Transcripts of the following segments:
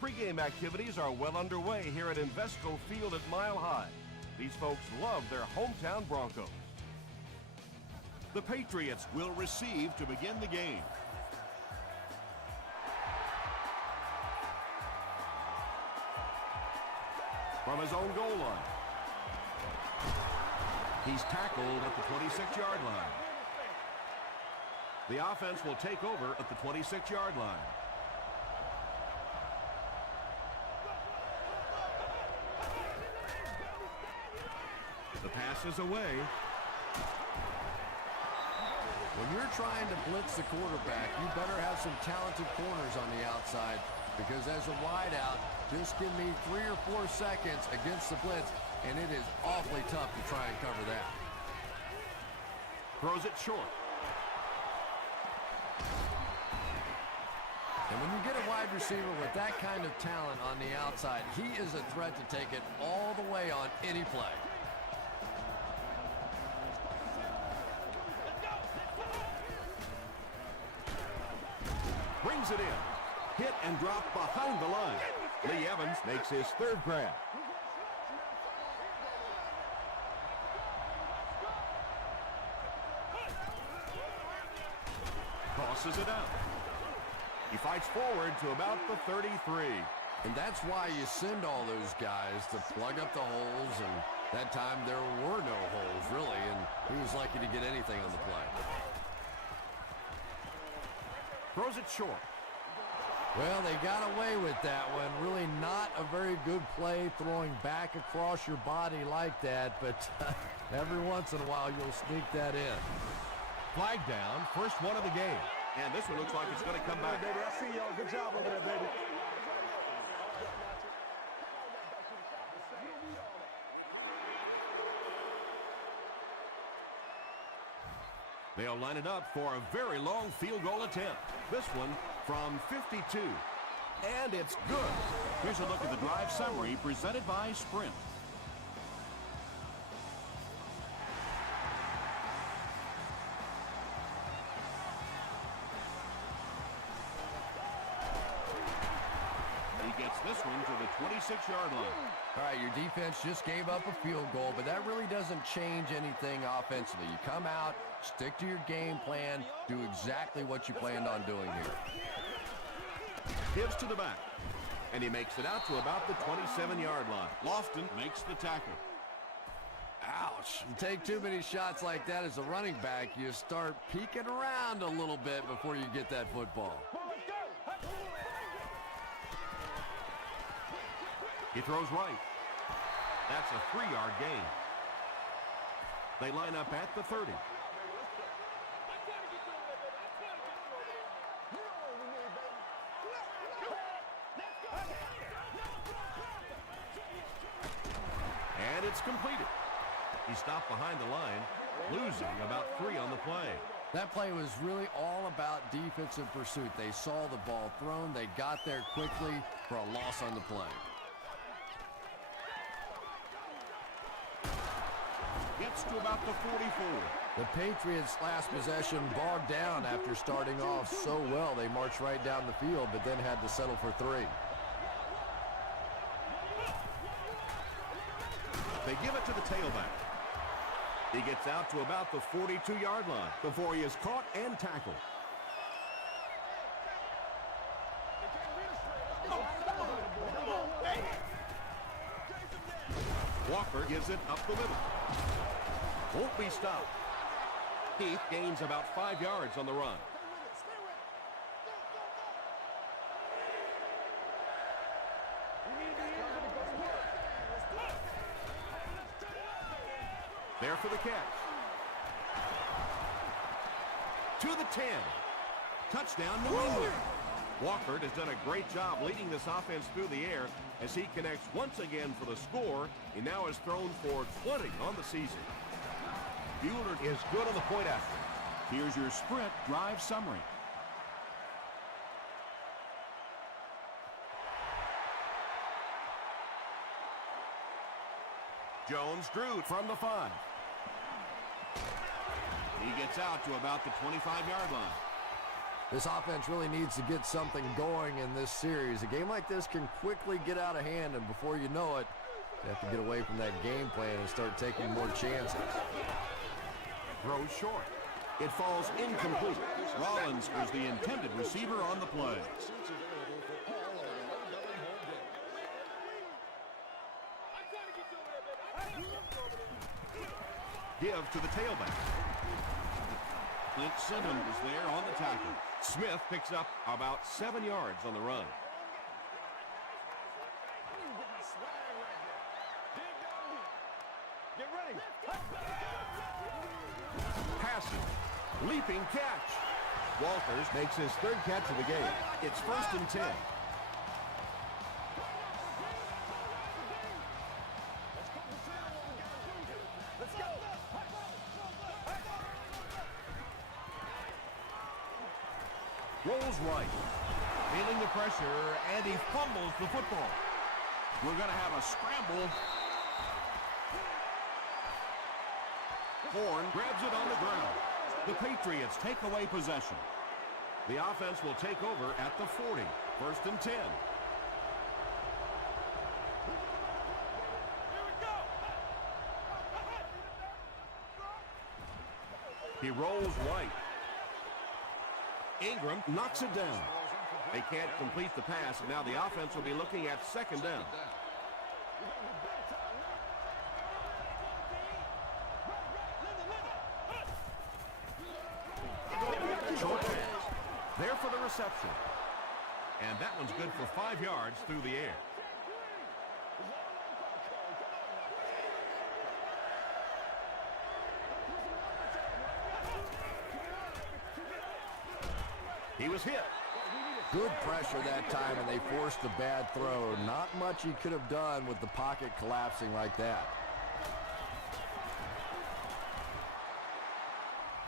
Pre-game activities are well underway here at Invesco Field at Mile High. These folks love their hometown Broncos. The Patriots will receive to begin the game. From his own goal line. He's tackled at the 26-yard line. The offense will take over at the 26-yard line. The pass is away. When you're trying to blitz the quarterback, you better have some talented corners on the outside, because as a wideout, just give me 3 or 4 seconds against the blitz, and it is awfully tough to try and cover that. Throws it short. And when you get a wide receiver with that kind of talent on the outside, he is a threat to take it all the way on any play. Brings it in. Hit and drop behind the line. Lee Evans makes his third grab. Tosses it out. He fights forward to about the 33. And that's why you send all those guys to plug up the holes, and that time there were no holes, really, and he was lucky to get anything on the play. Throws it short. Well, they got away with that one. Really not a very good play throwing back across your body like that, but every once in a while you'll sneak that in. Flag down, first one of the game. And this one looks like it's going to come back. Baby, I see y'all. Good job over there, baby. They'll line it up for a very long field goal attempt. This one from 52. And it's good. Here's a look at the drive summary presented by Sprint. He gets this one to the 26-yard line. All right, your defense just gave up a field goal, but that really doesn't change anything offensively. You come out, stick to your game plan, do exactly what you planned on doing here. Gives to the back, and he makes it out to about the 27-yard line. Lofton makes the tackle. Ouch. You take too many shots like that as a running back, you start peeking around a little bit before you get that football. He throws right. That's a 3-yard gain. They line up at the 30. And it's completed. He stopped behind the line, losing about 3 on the play. That play was really all about defensive pursuit. They saw the ball thrown. They got there quickly for a loss on the play. Gets to about the 44. The Patriots' last possession bogged down after starting off so well. They marched right down the field, but then had to settle for 3. They give it to the tailback. He gets out to about the 42-yard line before he is caught and tackled. Walker gives it up the middle. Won't be stopped. Heath gains about 5 yards on the run. There for the catch. To the 10. Touchdown, New England. Walker has done a great job leading this offense through the air as he connects once again for the score. He now has thrown for 20 on the season. Bueller is good on the point after. Here's your Sprint drive summary. Jones drew from the 5. He gets out to about the 25-yard line. This offense really needs to get something going in this series. A game like this can quickly get out of hand, and before you know it, you have to get away from that game plan and start taking more chances. Throws short. It falls incomplete. Rollins is the intended receiver on the play. Give to the tailback. Clint Simmons is there on the tackle. Smith picks up about 7 yards on the run. Get ready. Passing. Leaping catch. Walters makes his 3rd catch of the game. It's 1st and 10. Rolls right. Feeling the pressure, and he fumbles the football. We're going to have a scramble. Horn grabs it on the ground. The Patriots take away possession. The offense will take over at the 40. 1st and 10. He rolls right. Ingram knocks it down. They can't complete the pass, and now the offense will be looking at 2nd down. Short pass. There for the reception. And that one's good for 5 yards through the air. He was hit. Good pressure that time, and they forced a bad throw. Not much he could have done with the pocket collapsing like that.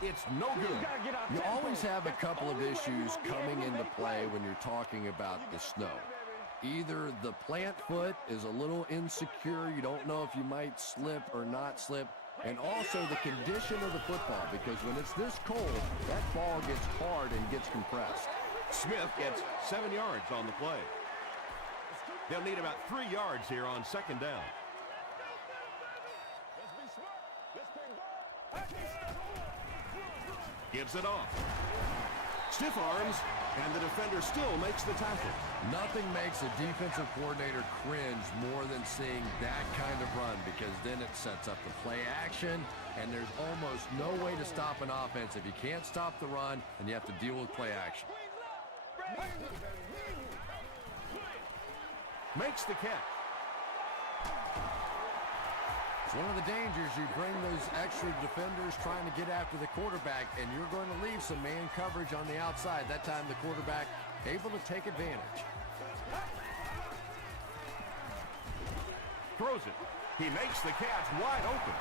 It's no good. You always have a couple of issues coming into play when you're talking about the snow. Either the plant foot is a little insecure, you don't know if you might slip or not slip, and also the condition of the football, because when it's this cold, that ball gets hard and gets compressed. Smith gets 7 yards on the play. They'll need about 3 yards here on 2nd down. Gives it off. Stiff arms, and the defender still makes the tackle. Nothing makes a defensive coordinator cringe more than seeing that kind of run, because then it sets up the play action, and there's almost no way to stop an offense if you can't stop the run, and you have to deal with play action. Makes the catch. It's one of the dangers. You bring those extra defenders trying to get after the quarterback, and you're going to leave some man coverage on the outside. That time the quarterback able to take advantage. Throws it. He makes the catch wide open.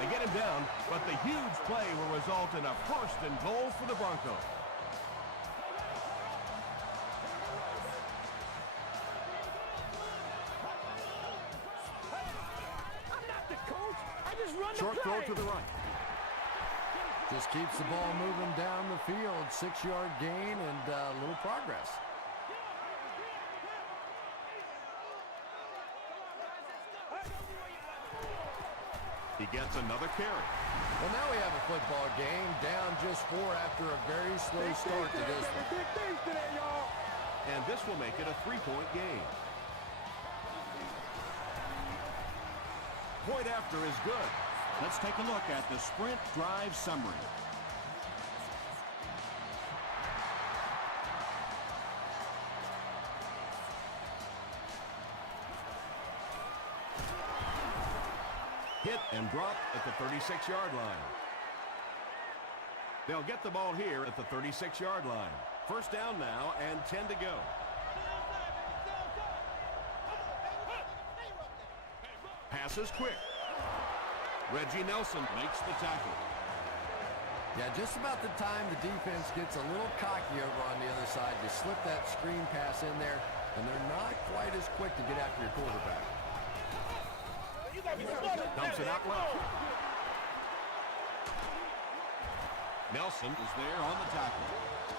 They get him down, but the huge play will result in a 1st and goal for the Broncos. Short throw to the right. Just keeps the ball moving down the field. 6-yard gain and a little progress. He gets another carry. Well, now we have a football game down just 4 after a very slow start to this one. And this will make it a 3-point game. Point after is good. Let's take a look at the sprint drive summary. Hit and drop at the 36-yard line. They'll get the ball here at the 36-yard line. 1st down now and 10 to go. Pass is quick. Reggie Nelson makes the tackle. Yeah, just about the time the defense gets a little cocky over on the other side, you slip that screen pass in there, and they're not quite as quick to get after your quarterback. Dumps it out left. Nelson is there on the tackle.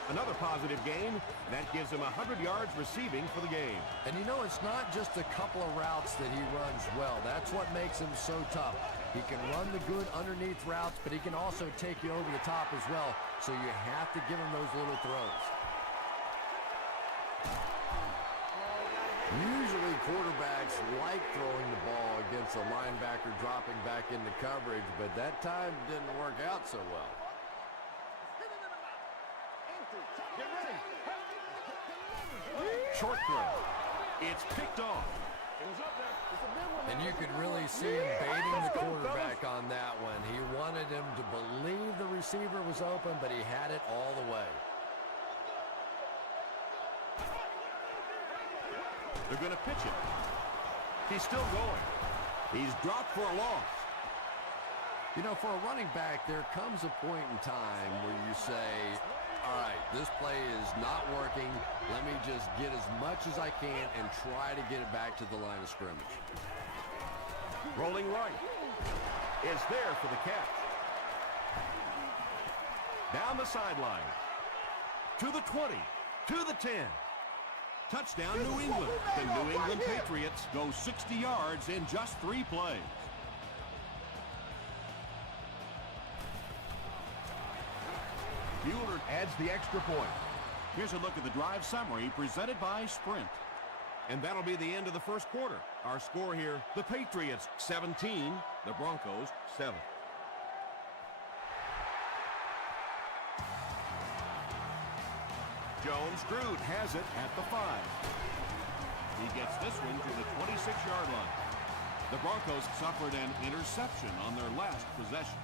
Another positive gain. That gives him 100 yards receiving for the game. And you know, it's not just a couple of routes that he runs well. That's what makes him so tough. He can run the good underneath routes, but he can also take you over the top as well. So you have to give him those little throws. Usually quarterbacks like throwing the ball against a linebacker dropping back into coverage, but that time didn't work out so well. Short throw. It's picked off. And you could really see him baiting the quarterback on that one. He wanted him to believe the receiver was open, but he had it all the way. They're going to pitch it. He's still going. He's dropped for a loss. You know, for a running back, there comes a point in time where you say, all right, this play is not working. Let me just get as much as I can and try to get it back to the line of scrimmage. Rolling right. It's there for the catch. Down the sideline. To the 20. To the 10. Touchdown, New England. The New England Patriots Go 60 yards in just 3 plays. Mueller adds the extra point. Here's a look at the drive summary presented by Sprint. And that'll be the end of the first quarter. Our score here, the Patriots 17, the Broncos 7. Jones-Drew has it at the 5. He gets this one to the 26-yard line. The Broncos suffered an interception on their last possession.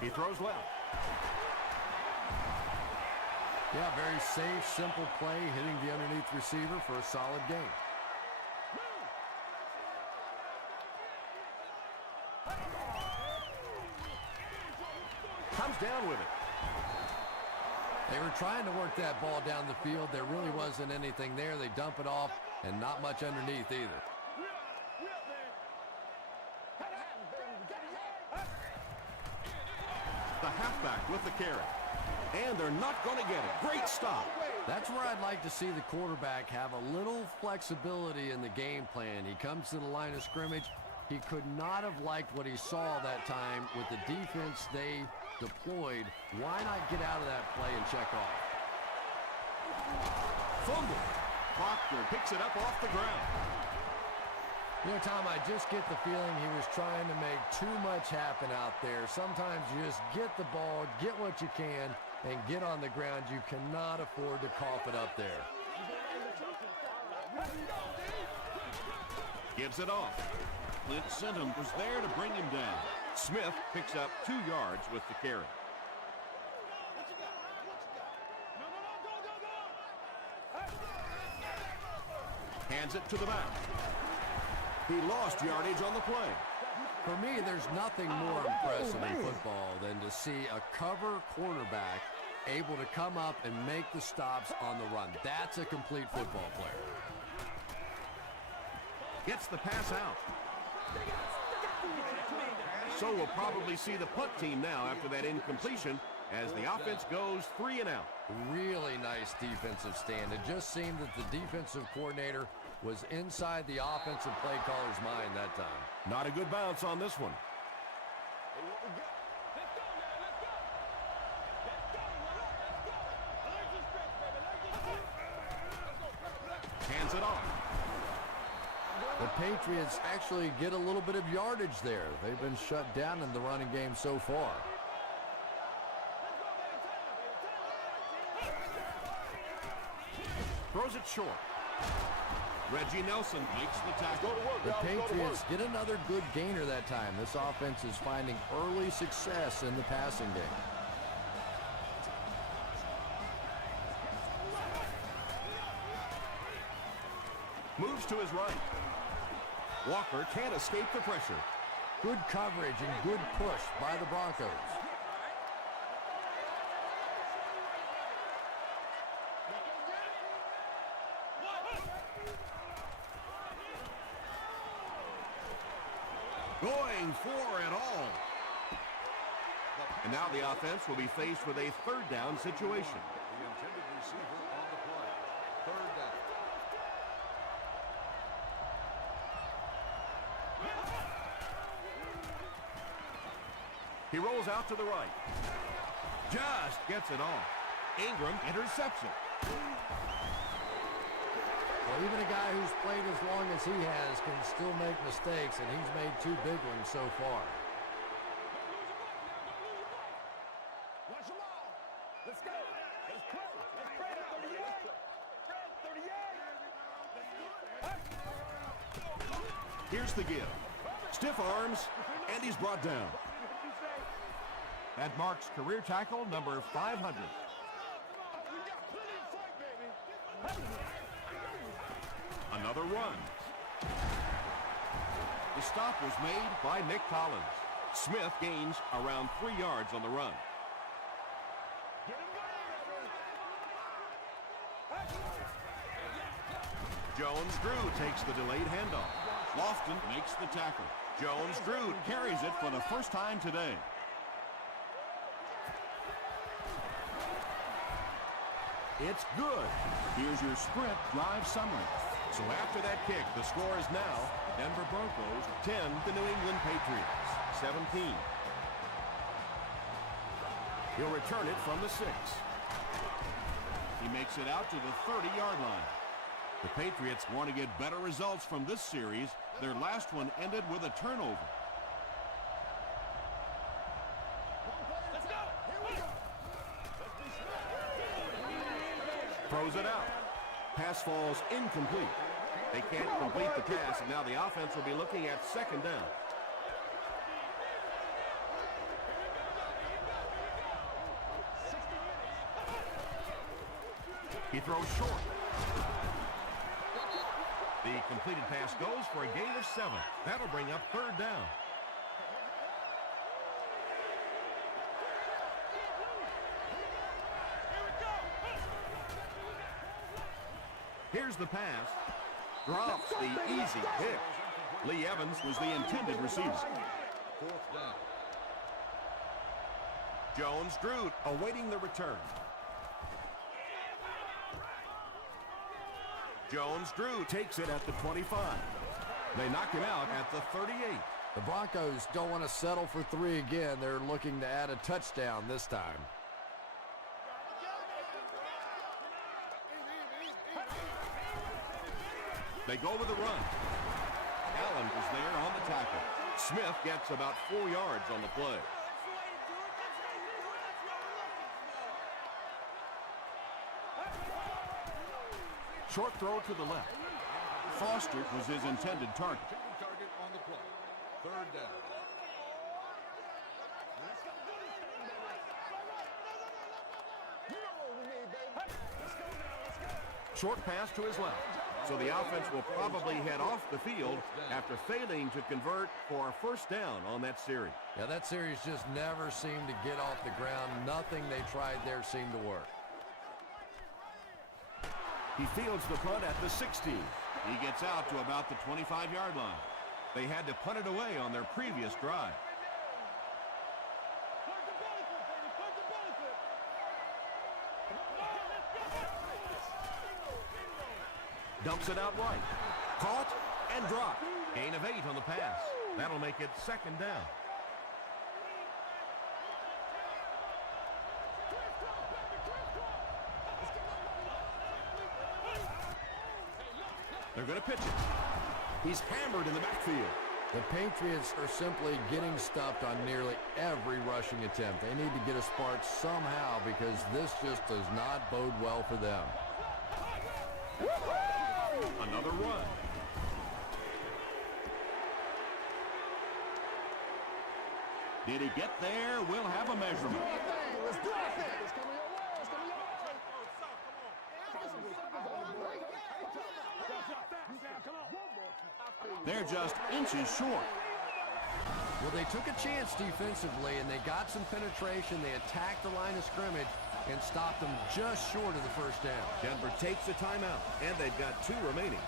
He throws left. Yeah, very safe, simple play, hitting the underneath receiver for a solid gain. Comes down with it. They were trying to work that ball down the field. There really wasn't anything there. They dump it off, and not much underneath either. The halfback with the carry. And they're not going to get it. Great stop. That's where I'd like to see the quarterback have a little flexibility in the game plan. He comes to the line of scrimmage. He could not have liked what he saw that time with the defense they deployed. Why not get out of that play and check off? Fumble. Proctor picks it up off the ground. You know, Tom, I just get the feeling he was trying to make too much happen out there. Sometimes you just get the ball, get what you can, and get on the ground. You cannot afford to cough it up there. Gives it off. Clint Sinton was there to bring him down. Smith picks up 2 yards with the carry. Hands it to the back. He lost yardage on the play. For me, there's nothing more impressive in football than to see a cover quarterback able to come up and make the stops on the run. That's a complete football player. Gets the pass out. So we'll probably see the punt team now after that incompletion as the offense goes 3 and out. Really nice defensive stand. It just seemed that the defensive coordinator was inside the offensive play caller's mind that time. Not a good bounce on this one. Hands it off. The Patriots actually get a little bit of yardage there. They've been shut down in the running game so far. Throws it short. Reggie Nelson makes the tackle. The Patriots get another good gainer that time. This offense is finding early success in the passing game. Moves to his right. Walker can't escape the pressure. Good coverage and good push by the Broncos. Going for it all. And now the offense will be faced with a third down situation. The intended receiver on the play. Third down. He rolls out to the right. Just gets it off. Ingram intercepts it. Well, even a guy who's played as long as he has can still make mistakes, and he's made 2 big ones so far. Watch them all. Let's go. Let's pray. Let's pray. 38. Here's the give. Stiff arms, and he's brought down. That marks career tackle number 500. Another run. The stop was made by Nick Collins. Smith gains around 3 yards on the run. Jones-Drew takes the delayed handoff. Lofton makes the tackle. Jones-Drew carries it for the first time today. It's good. Here's your sprint drive summary. So after that kick, the score is now the Denver Broncos 10, the New England Patriots 17. He'll return it from the 6. He makes it out to the 30-yard line. The Patriots Want to get better results from this series. Their last one ended with a turnover. throws it out. Pass falls incomplete. They can't complete the pass, and now the offense will be looking at second down. He throws short. The completed pass goes for a gain of 7. That'll bring up third down. Here's the pass. Drops the easy pick. Lee Evans was the intended receiver. Fourth down. Jones-Drew awaiting the return. Jones-Drew takes it at the 25. They knock him out at the 38. The Broncos don't want to settle for 3 again. They're looking to add a touchdown this time. They go with the run. Allen was there on the tackle. Smith gets about 4 yards on the play. Short throw to the left. Foster was his intended target. Target on the play. Third down. Short pass to his left. So the offense will probably head off the field after failing to convert for a first down on that series. Yeah, that series just never seemed to get off the ground. Nothing they tried there seemed to work. He fields the punt at the 16. He gets out to about the 25-yard line. They had to punt it away on their previous drive. Dumps it out right. Caught and dropped. Gain of 8 on the pass. That'll make it second down. They're going to pitch it. He's hammered in the backfield. The Patriots are simply getting stuffed on nearly every rushing attempt. They need to get a spark somehow because this just does not bode well for them. Another run. Did he get there? We'll have a measurement. Let's do our thing. It's coming your way. It's coming your way. They're just inches short. Well, they took a chance defensively, and they got some penetration. They attacked the line of scrimmage and stopped them just short of the first down. Denver takes a timeout, and they've got 2 remaining.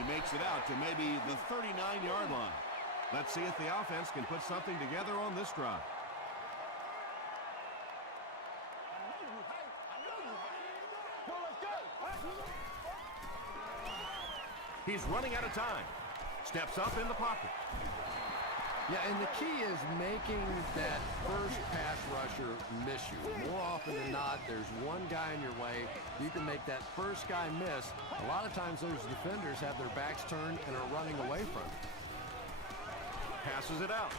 He makes it out to maybe the 39-yard line. Let's see if the offense can put something together on this drive. He's running out of time. Steps up in the pocket. Yeah, and the key is making that first pass rusher miss you. More often than not, there's one guy in your way. You can make that first guy miss. A lot of times those defenders have their backs turned and are running away from it. Passes it out.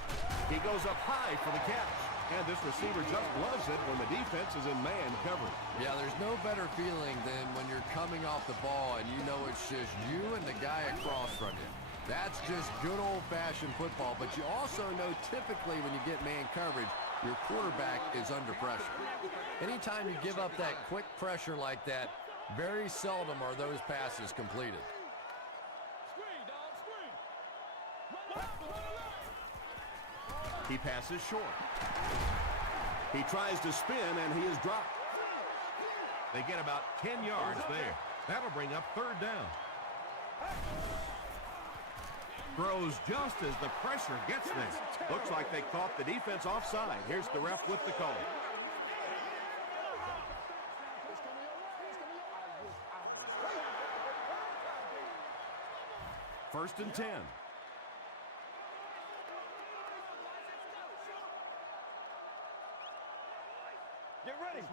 He goes up high for the catch. And this receiver just loves it when the defense is in man coverage. Yeah, there's no better feeling than when you're coming off the ball and you know it's just you and the guy across from you. That's just good old-fashioned football, but you also know typically when you get man coverage, your quarterback is under pressure. Anytime you give up that quick pressure like that, very seldom are those passes completed. He passes short. He tries to spin, and he is dropped. They get about 10 yards there. That'll bring up third down. Throws just as the pressure gets there. Looks like they caught the defense offside. Here's the ref with the call. First and 10. Get ready.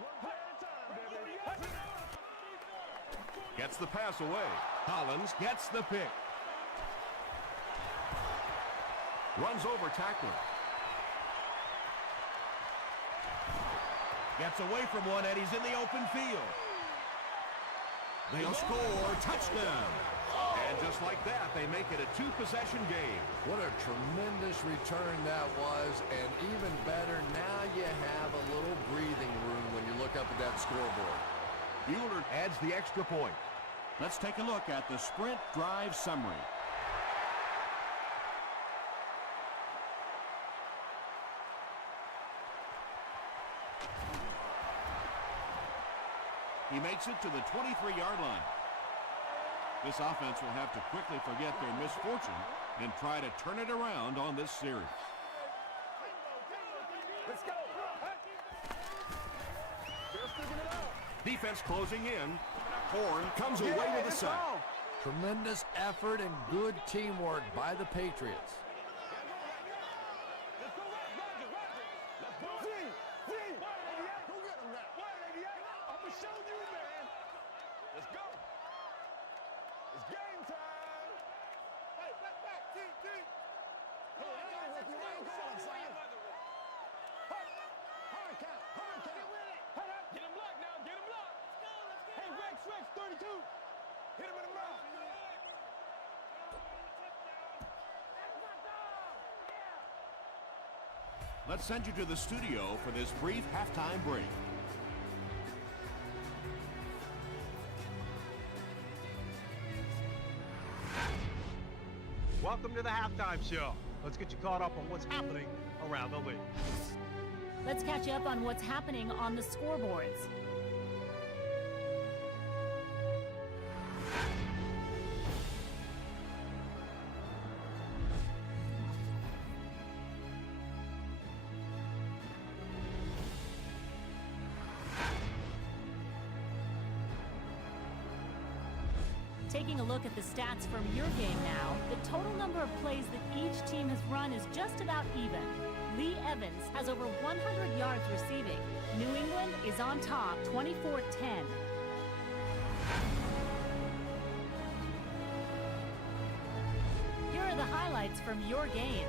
Gets the pass away. Collins gets the pick. Runs over tackler. Gets away from one, and he's in the open field. They'll score. Touchdown. And just like that, they make it a two-possession game. What a tremendous return that was, and even better, now you have a little breathing room when you look up at that scoreboard. Bueller adds the extra point. Let's take a look at the sprint drive summary. He makes it to the 23-yard line. This offense will have to quickly forget their misfortune and try to turn it around on this series. Let's go. Defense closing in. Horn comes away with a sack. Tremendous effort and good teamwork by the Patriots. Let's send you to the studio for this brief halftime break. Welcome to the halftime show. Let's get you caught up on what's happening around the league. Let's catch you up on what's happening on the scoreboards. Taking a look at the stats from your game now, the total number of plays that each team has run is just about even. Lee Evans has over 100 yards receiving. New England is on top, 24-10. Here are the highlights from your game.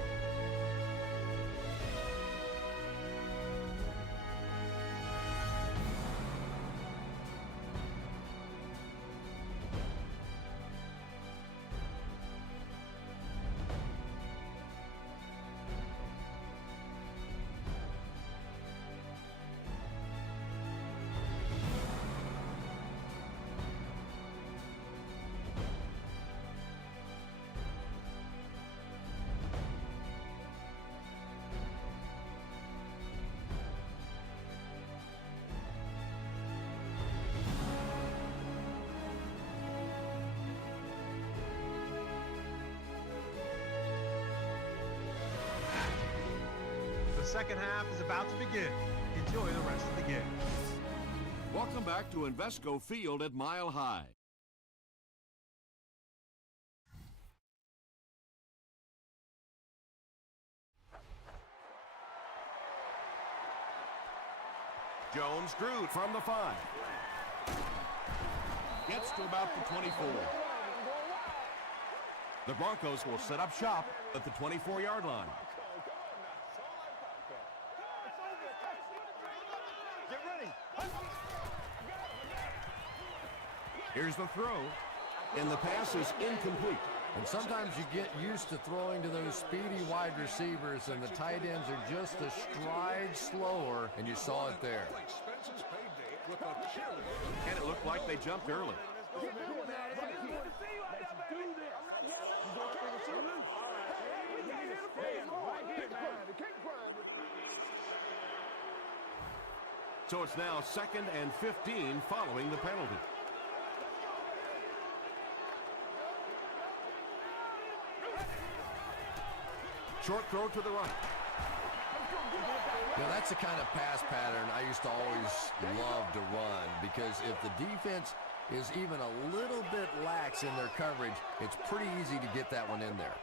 second half is about to begin. Enjoy the rest of the game. Welcome back to Invesco Field at Mile High. Jones drew from the 5. Gets to about the 24. The Broncos will set up shop at the 24-yard line. Get ready. Here's the throw, and the pass is incomplete. And sometimes you get used to throwing to those speedy wide receivers, and the tight ends are just a stride slower, and you saw it there. And it looked like they jumped early. So it's now 2nd and 15 following the penalty. Short throw to the right. Now, that's the kind of pass pattern I used to always love to run, because if the defense is even a little bit lax in their coverage, it's pretty easy to get that one in there.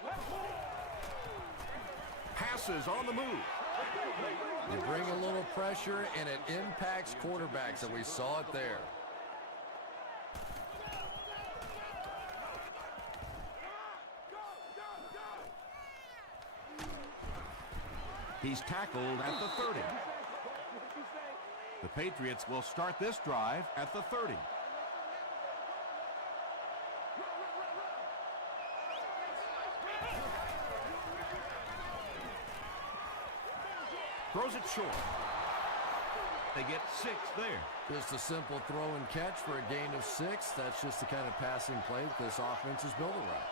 Passes on the move. You bring a little pressure, and it impacts quarterbacks, and we saw it there. He's tackled at the 30. The Patriots will start this drive at the 30. Throws it short. They get 6 there. Just a simple throw and catch for a gain of 6. That's just the kind of passing play that this offense is built around.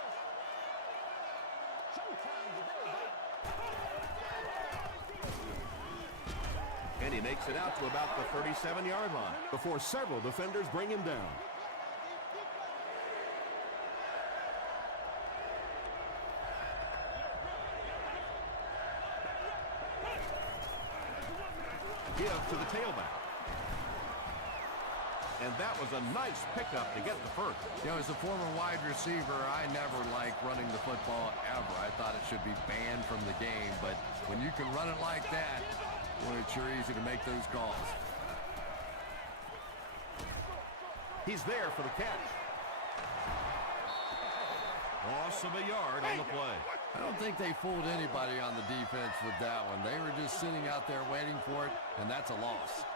And he makes it out to about the 37-yard line before several defenders bring him down. Give to the tailback. And that was a nice pickup to get the first. You know, as a former wide receiver, I never liked running the football ever. I thought it should be banned from the game, but when you can run it like that, boy, it's sure easy to make those calls. He's there for the catch. Loss of a yard on the play. I don't think they fooled anybody on the defense with that one. They were just sitting out there waiting for it, and that's a loss.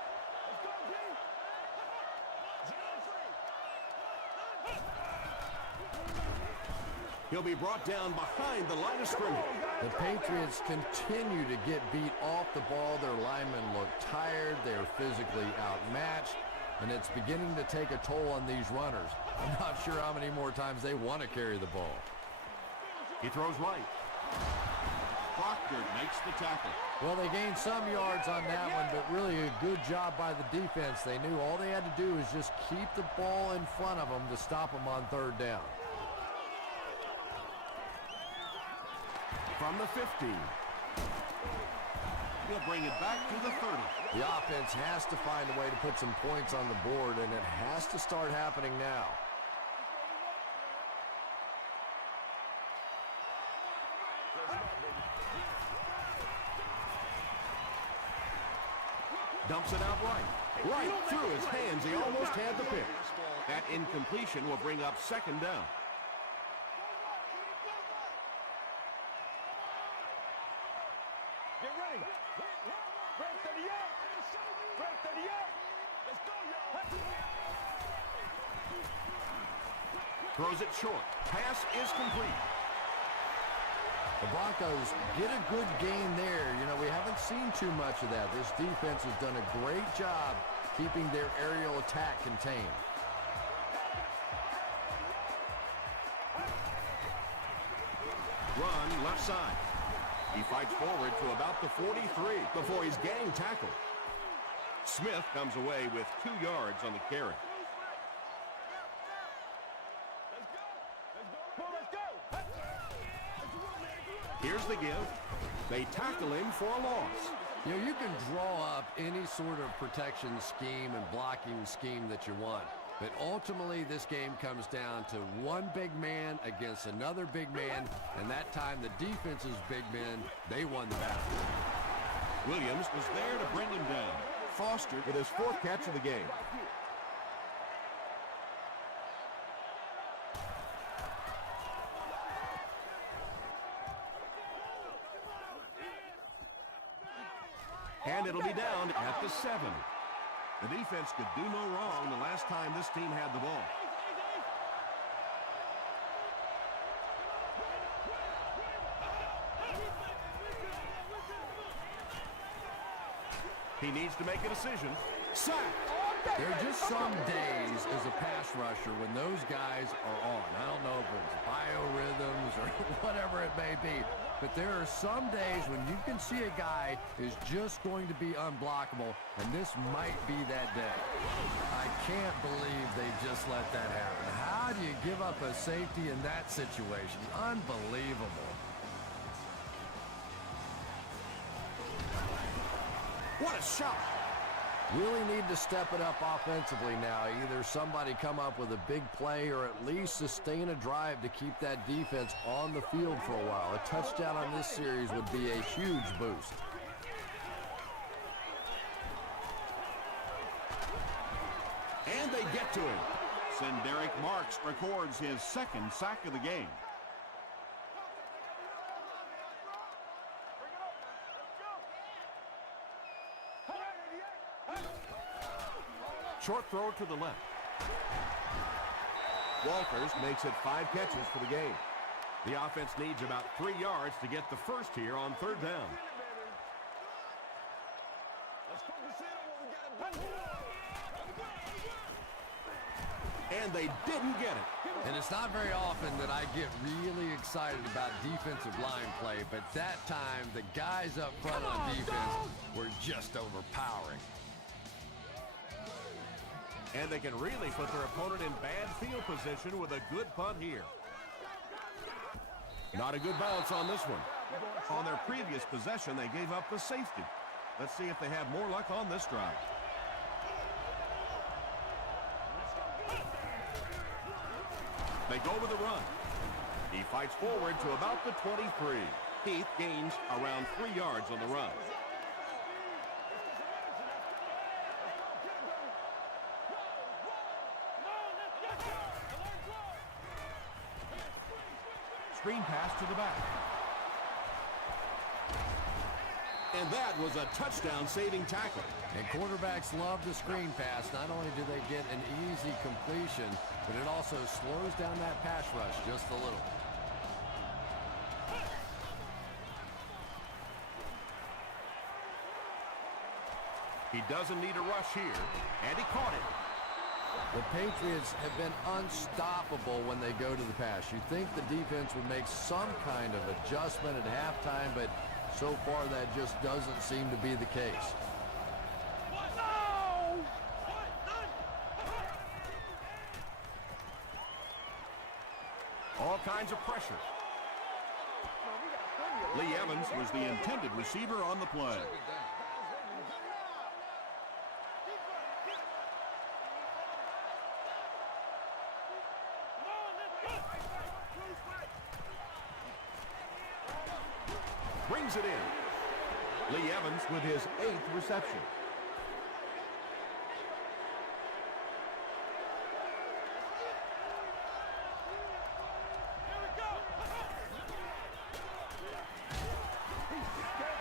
He'll be brought down behind the line of scrimmage. The Patriots continue to get beat off the ball. Their linemen look tired. They're physically outmatched, and it's beginning to take a toll on these runners. I'm not sure how many more times they want to carry the ball. He throws right. Proctor makes the tackle. Well, they gained some yards on that one, but really a good job by the defense. They knew all they had to do is just keep the ball in front of them to stop them on 3rd down. From the 15. He'll bring it back to the 30. The offense has to find a way to put some points on the board, and it has to start happening now. Dumps it out right. Right through his hands. He almost had the pick. That incompletion will bring up 2nd down. Get ready. Break 38. Break 38. Let's go, y'all. Throws it short. Pass is complete. The Broncos get a good gain there. You know, we haven't seen too much of that. This defense has done a great job keeping their aerial attack contained. Run left side. He fights forward to about the 43 before he's gang tackled. Smith comes away with 2 yards on the carry. Here's the give. They tackle him for a loss. You know, you can draw up any sort of protection scheme and blocking scheme that you want. But ultimately, this game comes down to one big man against another big man. And that time, the defense's big men, they won the battle. Williams was there to bring him down. Foster with his 4th catch of the game. And it'll be down at the 7. The defense could do no wrong the last time this team had the ball. He needs to make a decision. Sack! There are just some days as a pass rusher when those guys are on. I don't know if it's biorhythms or whatever it may be, but there are some days when you can see a guy is just going to be unblockable, and this might be that day. I can't believe they just let that happen. How do you give up a safety in that situation? Unbelievable. What a shot! Really need to step it up offensively now. Either somebody come up with a big play or at least sustain a drive to keep that defense on the field for a while. A touchdown on this series would be a huge boost. And they get to him. Senderick Marks records his 2nd sack of the game. Short throw to the left. Walters makes it 5 catches for the game. The offense needs about 3 yards to get the first here on 3rd down. And they didn't get it. And it's not very often that I get really excited about defensive line play, but that time the guys up front on defense were just overpowering. And they can really put their opponent in bad field position with a good punt here. Not a good bounce on this one. On their previous possession, they gave up the safety. Let's see if they have more luck on this drive. They go with the run. He fights forward to about the 23. Heath gains around 3 yards on the run. Screen pass to the back. And that was a touchdown-saving tackle. And quarterbacks love the screen pass. Not only do they get an easy completion, but it also slows down that pass rush just a little. He doesn't need a rush here, and he caught it. The Patriots have been unstoppable when they go to the pass. You'd think the defense would make some kind of adjustment at halftime, but so far that just doesn't seem to be the case. All kinds of pressure. Lee Evans was the intended receiver on the play. Brings it in. Lee Evans with his 8th reception.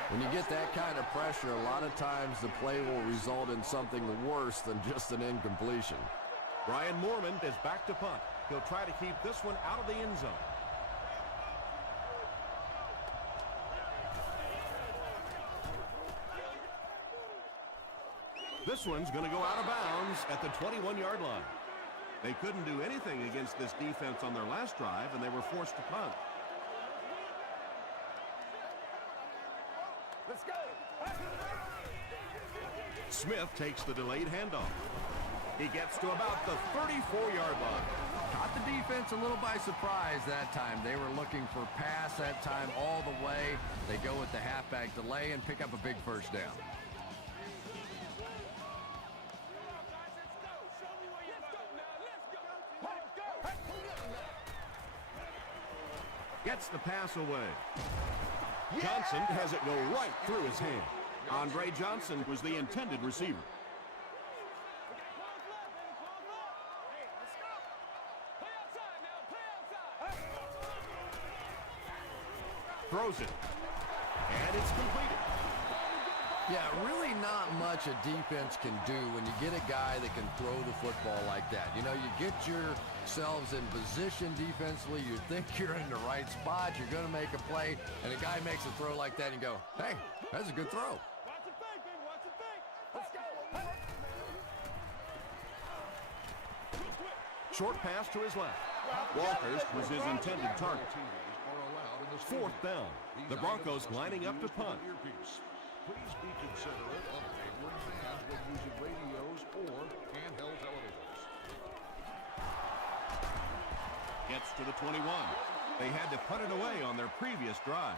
When you get that kind of pressure, a lot of times the play will result in something worse than just an incompletion. Brian Moorman is back to punt. He'll try to keep this one out of the end zone. This one's going to go out of bounds at the 21-yard line. They couldn't do anything against this defense on their last drive, and they were forced to punt. Let's go. Smith takes the delayed handoff. He gets to about the 34-yard line. Caught the defense a little by surprise that time. They were looking for pass that time all the way. They go with the halfback delay and pick up a big first down. Gets the pass away. Johnson has it go right through his hand. Andre Johnson was the intended receiver. Throws it. And it's completed. Yeah, really not much a defense can do when you get a guy that can throw the football like that. You know, you get yourselves in position defensively. You think you're in the right spot. You're going to make a play. And a guy makes a throw like that and you go, hey, that's a good throw. Watch it fake, baby. Watch it fake. Let's go. Short pass to his left. Walters was his intended target. Fourth down. The Broncos lining up to punt. Please be considerate of neighboring fans when using radios or handheld televisions. Gets to the 21. They had to punt it away on their previous drive.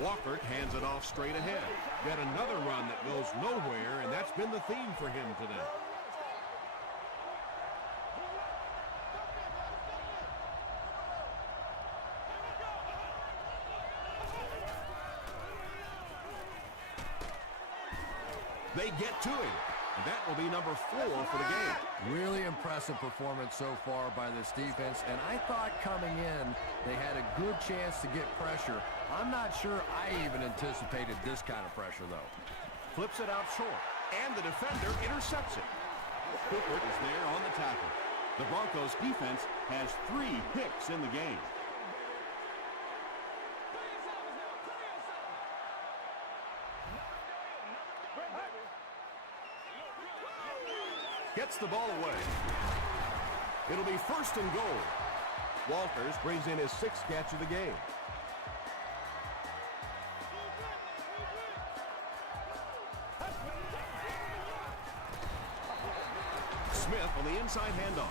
Walker hands it off straight ahead. Got another run that goes nowhere, and that's been the theme for him today. They get to him, and that will be number 4 for the game. Really impressive performance so far by this defense, and I thought coming in they had a good chance to get pressure. I'm not sure I even anticipated this kind of pressure, though. Flips it out short, and the defender intercepts it. Cooper is there on the tackle. The Broncos defense has 3 picks in the game. Gets the ball away. It'll be first and goal. Walters brings in his 6th catch of the game. Smith on the inside handoff.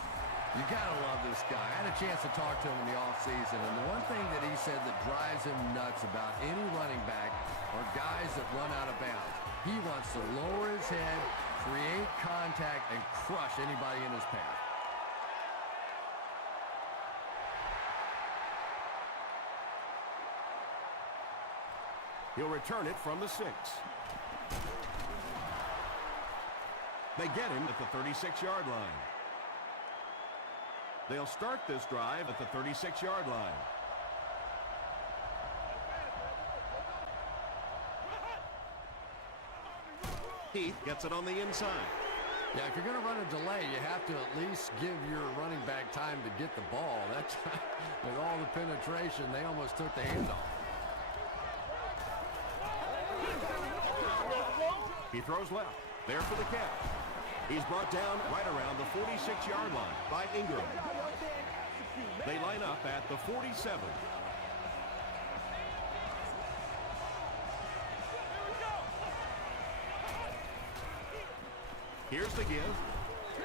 You gotta love this guy. I had a chance to talk to him in the offseason, and the one thing that he said that drives him nuts about any running back are guys that run out of bounds. He wants to lower his head, create contact, and crush anybody in his path. He'll return it from the 6. They get him at the 36-yard line. They'll start this drive at the 36-yard line. Heath gets it on the inside. Yeah, if you're going to run a delay, you have to at least give your running back time to get the ball. That time, with all the penetration, they almost took the handoff. He throws left. There for the catch. He's brought down right around the 46-yard line by Ingram. They line up at the 47. Here's the give.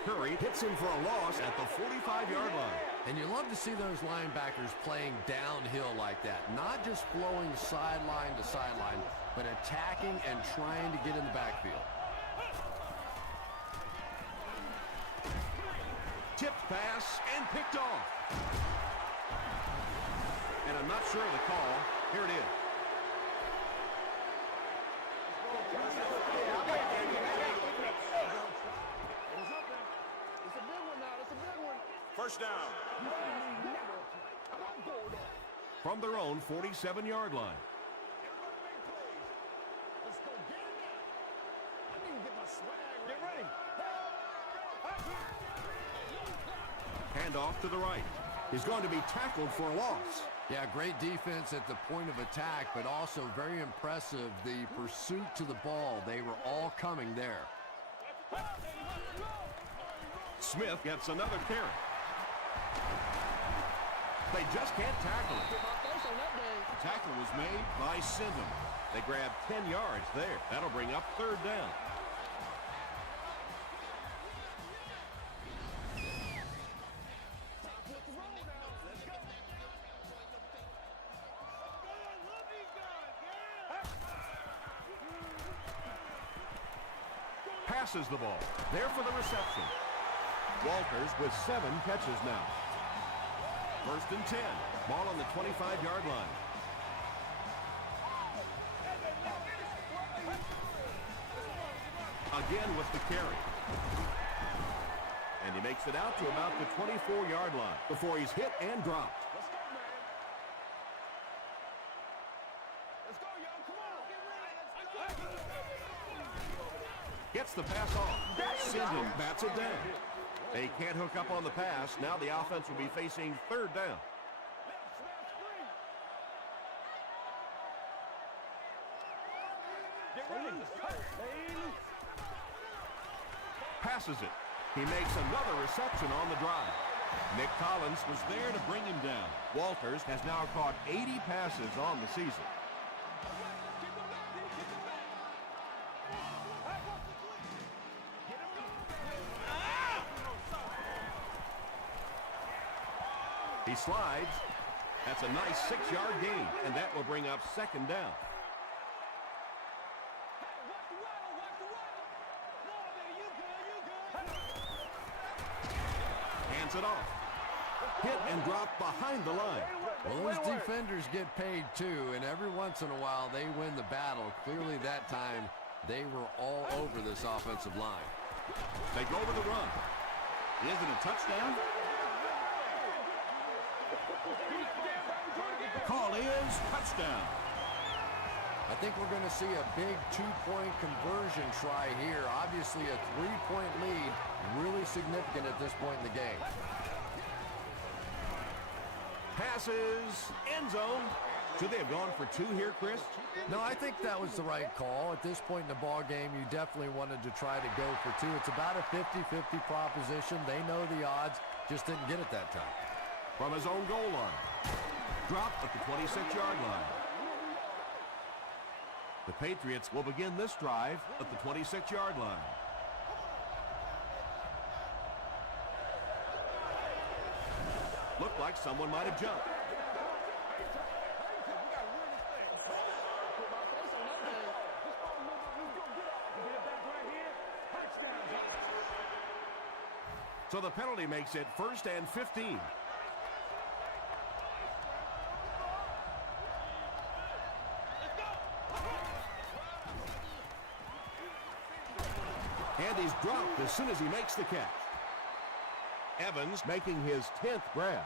Curry hits him for a loss at the 45-yard line. And you love to see those linebackers playing downhill like that. Not just flowing sideline to sideline, but attacking and trying to get in the backfield. Tipped pass and picked off. And I'm not sure of the call. Here it is. First down. From their own 47-yard line. Let's go get it. I need to get my swag. Get ready. Hand off to the right. He's going to be tackled for a loss. Yeah, great defense at the point of attack, but also very impressive the pursuit to the ball. They were all coming there. Smith gets another carry. They just can't tackle him. The tackle was made by Syndham. They grabbed 10 yards there. That'll bring up third down. Passes the ball. There for the reception. Walters with 7 catches now. 1st and 10. Ball on the 25-yard line. Again with the carry. And he makes it out to about the 24-yard line before he's hit and dropped. Let's go, y'all. Come on. Gets the pass off. Syndham bats it down. They can't hook up on the pass. Now the offense will be facing third down. Get ready. Let's go. Passes it. He makes another reception on the drive. Nick Collins was there to bring him down. Walters has now caught 80 passes on the season. He slides. That's a nice 6-yard gain, and that will bring up second down. Hands it off. Hit and drop behind the line. Well, those defenders get paid too, and every once in a while they win the battle. Clearly that time they were all over this offensive line. They go to the run. Is it a touchdown? Call is touchdown. I think we're going to see a big 2-point conversion try here. Obviously a 3-point lead, really significant at this point in the game. Passes, end zone. Should they have gone for 2 here, Chris? No, I think that was the right call. At this point in the ball game, you definitely wanted to try to go for 2. It's about a 50-50 proposition. They know the odds, just didn't get it that time. From his own goal line. Dropped at the 26-yard line. The Patriots will begin this drive at the 26-yard line. Looked like someone might have jumped. So the penalty makes it 1st and 15. And he's dropped as soon as he makes the catch. Evans making his 10th grab.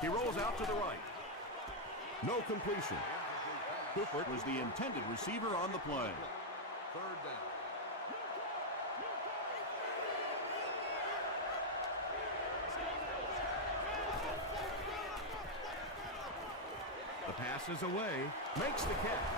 He rolls out to the right. No completion. Cooper was the intended receiver on the play. 3rd down. The pass is away. Makes the catch.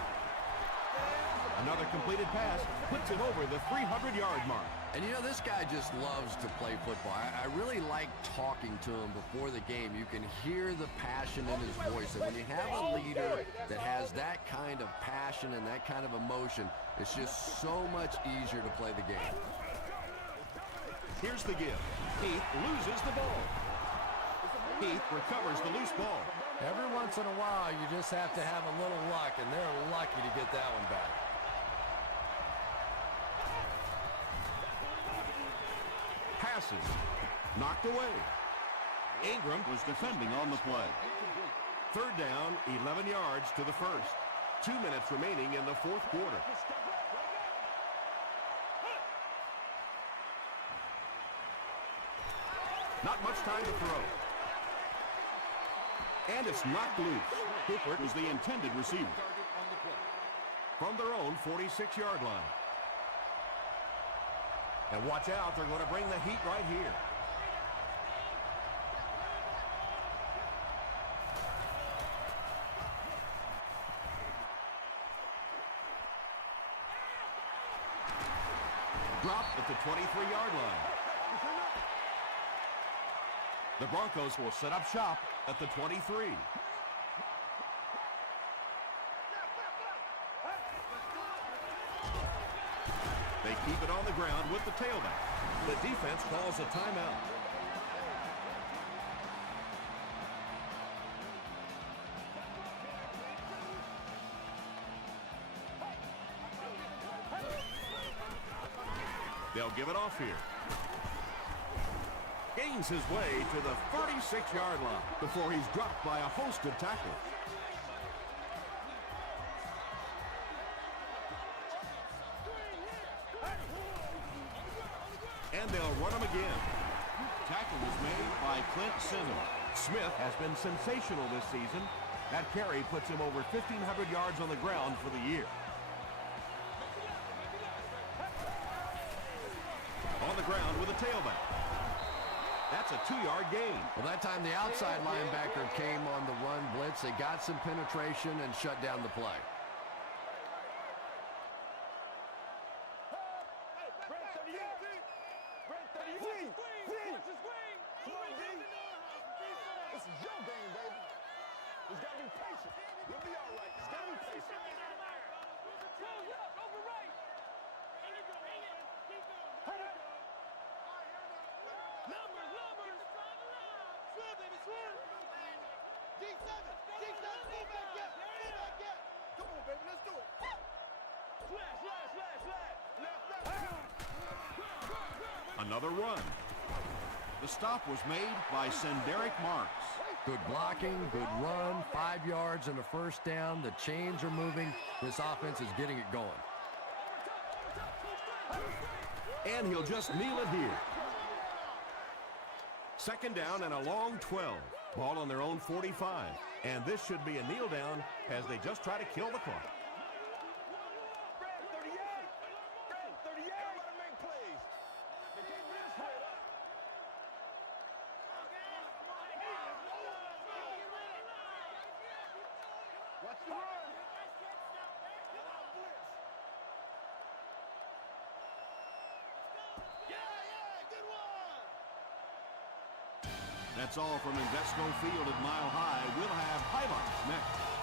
Another completed pass puts him over the 300-yard mark. And you know, this guy just loves to play football. I really like talking to him before the game. You can hear the passion in his voice. And when you have a leader that has that kind of passion and that kind of emotion, it's just so much easier to play the game. Here's the give. Heath loses the ball. Heath recovers the loose ball. Every once in a while, you just have to have a little luck, and they're lucky to get that one back. Passes. Knocked away. Ingram was defending on the play. 3rd down, 11 yards to the 1st. 2 minutes remaining in the 4th quarter. Not much time to throw. And it's knocked loose. Cooper was the intended receiver. From their own 46-yard line. And watch out, they're going to bring the heat right here. Dropped at the 23-yard line. The Broncos will set up shop at the 23. They keep it on the ground with the tailback. The defense calls a timeout. They'll give it off here. Gains his way to the 36-yard line before he's dropped by a host of tackles. And they'll run him again. Tackle was made by Clint Simmons. Smith has been sensational this season. That carry puts him over 1,500 yards on the ground for the year. On the ground with a tailback. That's a 2-yard gain. Well, that time the outside linebacker came on the run blitz. They got some penetration and shut down the play. This is your game, baby. Just gotta be patient. You'll be all right. Just gotta be patient. Come on, baby. Let's do it. Another run. The stop was made by Senderick Marks. Good blocking, good run, 5 yards and a first down. The chains are moving. This offense is getting it going. And he'll just kneel it here. Second down and a long 12. Ball on their own 45. And this should be a kneel down as they just try to kill the clock. Watch the run. Good one. That's all from Invesco Field at Mile High. We'll have highlights next.